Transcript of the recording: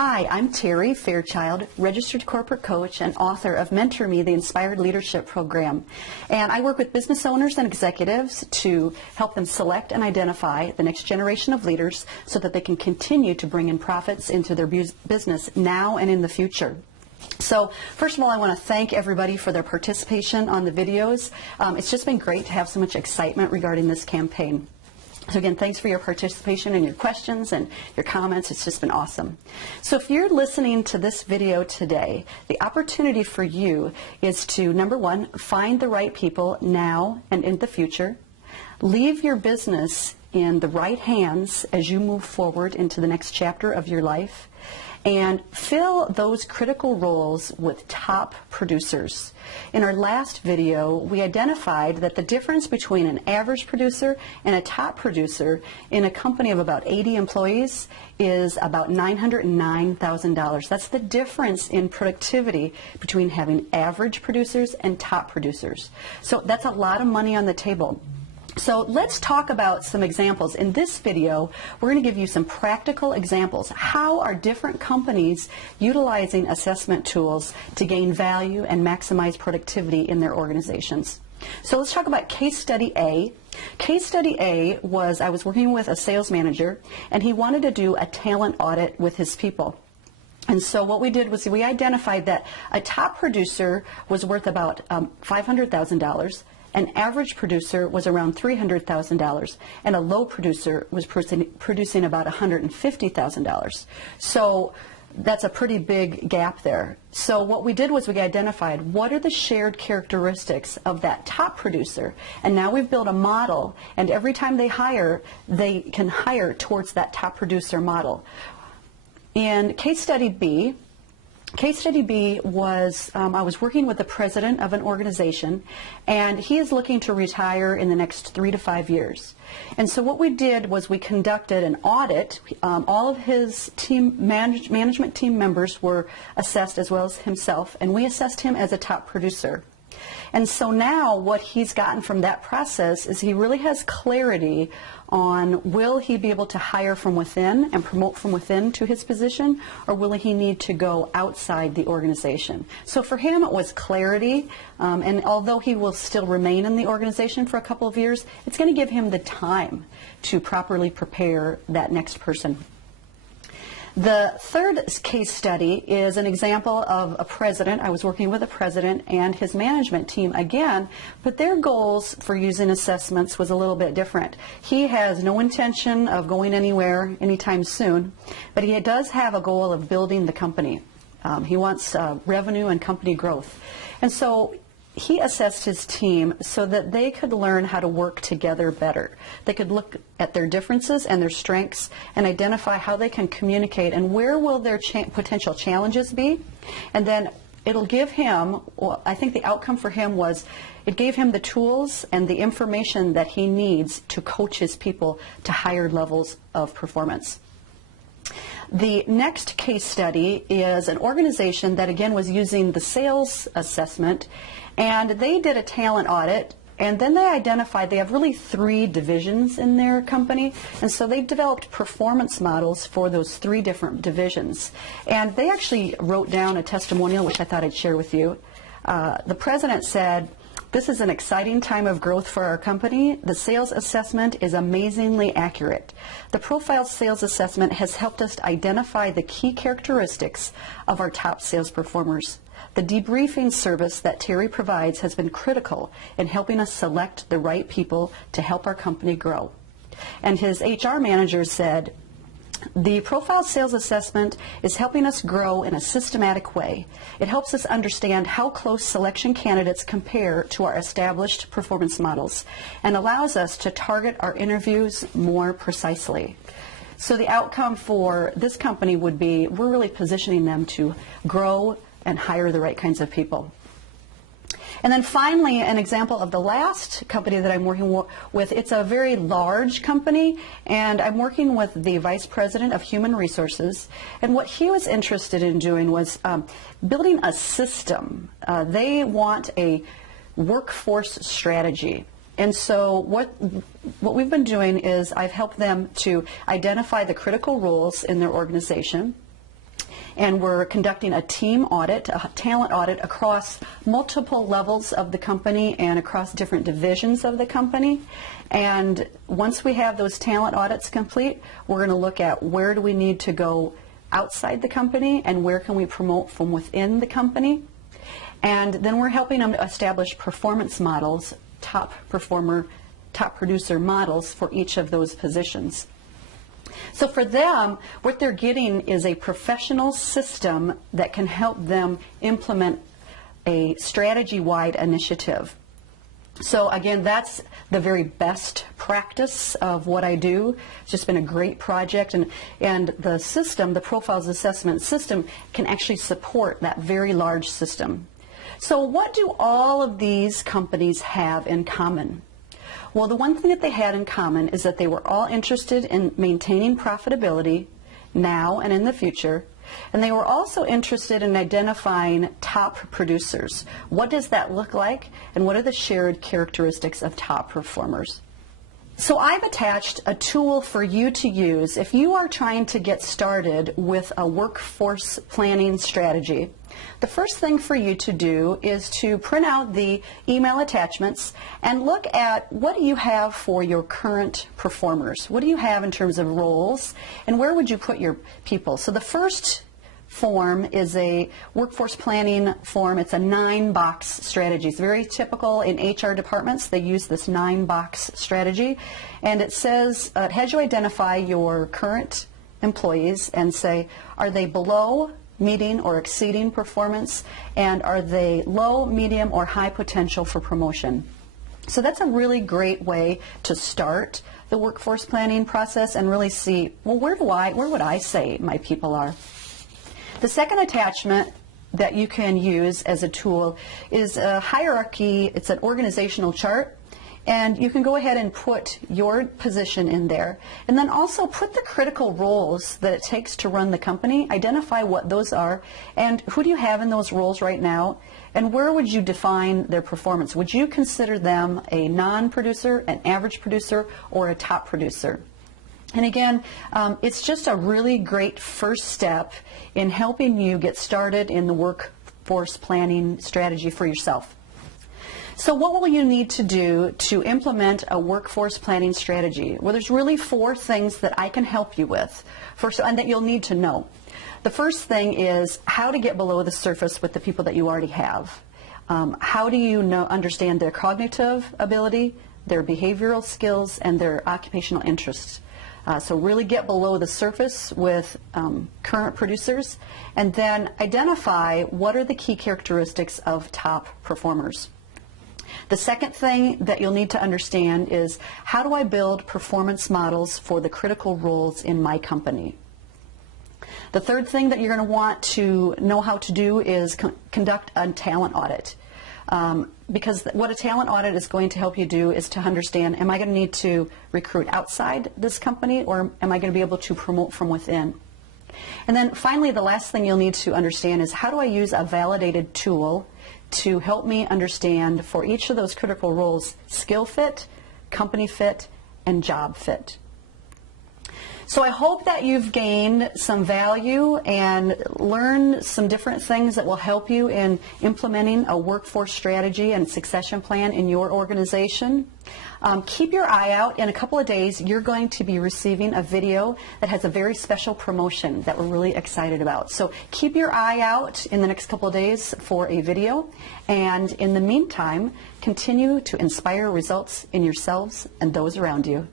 Hi, I'm Terry Fairchild, registered corporate coach and author of Mentor Me, the Inspired Leadership Program. And I work with business owners and executives to help them select and identify the next generation of leaders so that they can continue to bring in profits into their business now and in the future. So first of all, I want to thank everybody for their participation on the videos. It's just been great to have so much excitement regarding this campaign. So again, thanks for your participation and your questions and your comments. It's just been awesome. So if you're listening to this video today, the opportunity for you is to, number one, find the right people now and in the future. Leave your business in the right hands as you move forward into the next chapter of your life. And fill those critical roles with top producers. In our last video, we identified that the difference between an average producer and a top producer in a company of about 80 employees is about $909,000. That's the difference in productivity between having average producers and top producers. So that's a lot of money on the table. So let's talk about some examples. In this video, we're going to give you some practical examples. How are different companies utilizing assessment tools to gain value and maximize productivity in their organizations? So let's talk about case study A. Case study A was, I was working with a sales manager, and he wanted to do a talent audit with his people. And so what we did was we identified that a top producer was worth about $500,000. An average producer was around $300,000, and a low producer was producing about $150,000. So that's a pretty big gap there. So what we did was we identified what are the shared characteristics of that top producer, and now we've built a model, and every time they hire, they can hire towards that top producer model. In case study B, was, I was working with the president of an organization, and he is looking to retire in the next 3 to 5 years. And so what we did was we conducted an audit. All of his management team members were assessed as well as himself, and we assessed him as a top producer. And so now what he's gotten from that process is he really has clarity on will he be able to hire from within and promote from within to his position, or will he need to go outside the organization. So for him it was clarity, and although he will still remain in the organization for a couple of years, it's going to give him the time to properly prepare that next person. The third case study is an example of a president. I was working with a president and his management team again, but their goals for using assessments was a little bit different. He has no intention of going anywhere anytime soon, but he does have a goal of building the company. He wants revenue and company growth. And so he assessed his team so that they could learn how to work together better. They could look at their differences and their strengths and identify how they can communicate and where will their potential challenges be. And then it'll give him, well, I think the outcome for him was it gave him the tools and the information that he needs to coach his people to higher levels of performance. The next case study is an organization that again was using the sales assessment, and they did a talent audit, and then they identified they have really 3 divisions in their company, and so they developed performance models for those 3 different divisions. And they actually wrote down a testimonial which I thought I'd share with you. The president said, "This is an exciting time of growth for our company. The sales assessment is amazingly accurate. The profile sales assessment has helped us identify the key characteristics of our top sales performers. The debriefing service that Terry provides has been critical in helping us select the right people to help our company grow." And his HR manager said, "The profile sales assessment is helping us grow in a systematic way. It helps us understand how close selection candidates compare to our established performance models and allows us to target our interviews more precisely." So the outcome for this company would be we're really positioning them to grow and hire the right kinds of people. And then finally, an example of the last company that I'm working with. It's a very large company, and I'm working with the Vice President of Human Resources. And what he was interested in doing was building a system. They want a workforce strategy. And so what we've been doing is I've helped them to identify the critical roles in their organization. and we're conducting a team audit, a talent audit across multiple levels of the company and across different divisions of the company. And once we have those talent audits complete, we're going to look at where do we need to go outside the company and where can we promote from within the company. And then we're helping them to establish performance models, top performer, top producer models for each of those positions. So for them, what they're getting is a professional system that can help them implement a strategy-wide initiative. So again, that's the very best practice of what I do. It's just been a great project, and the system, the profiles assessment system, can actually support that very large system. So what do all of these companies have in common? Well, the one thing that they had in common is that they were all interested in maintaining profitability now and in the future, and they were also interested in identifying top producers. What does that look like, and what are the shared characteristics of top performers? So I've attached a tool for you to use if you are trying to get started with a workforce planning strategy. The first thing for you to do is to print out the email attachments and look at what do you have for your current performers. What do you have in terms of roles, and where would you put your people? So the first form is a workforce planning form. It's a 9-box strategy. It's very typical in HR departments. They use this 9-box strategy, and it says it has you identify your current employees and say, are they below, meeting, or exceeding performance, and are they low, medium, or high potential for promotion? So that's a really great way to start the workforce planning process and really see, well, where would I say my people are? The second attachment that you can use as a tool is a hierarchy. It's an organizational chart, and you can go ahead and put your position in there, and then also put the critical roles that it takes to run the company, identify what those are, and who do you have in those roles right now, and where would you define their performance? Would you consider them a non-producer, an average producer, or a top producer? And again, it's just a really great first step in helping you get started in the workforce planning strategy for yourself. So what will you need to do to implement a workforce planning strategy? Well, there's really 4 things that I can help you with, and that you'll need to know. The first thing is how to get below the surface with the people that you already have. How do you understand their cognitive ability, their behavioral skills, and their occupational interests? So really get below the surface with current producers, and then identify what are the key characteristics of top performers. The second thing that you'll need to understand is, how do I build performance models for the critical roles in my company? The third thing that you're going to want to know how to do is conduct a talent audit. Because what a talent audit is going to help you do is to understand, am I going to need to recruit outside this company, or am I going to be able to promote from within? And then finally, the last thing you'll need to understand is, how do I use a validated tool to help me understand for each of those critical roles, skill fit, company fit, and job fit. So I hope that you've gained some value and learned some different things that will help you in implementing a workforce strategy and succession plan in your organization. Keep your eye out. In a couple of days, you're going to be receiving a video that has a very special promotion that we're really excited about. So keep your eye out in the next couple of days for a video. And in the meantime, continue to inspire results in yourselves and those around you.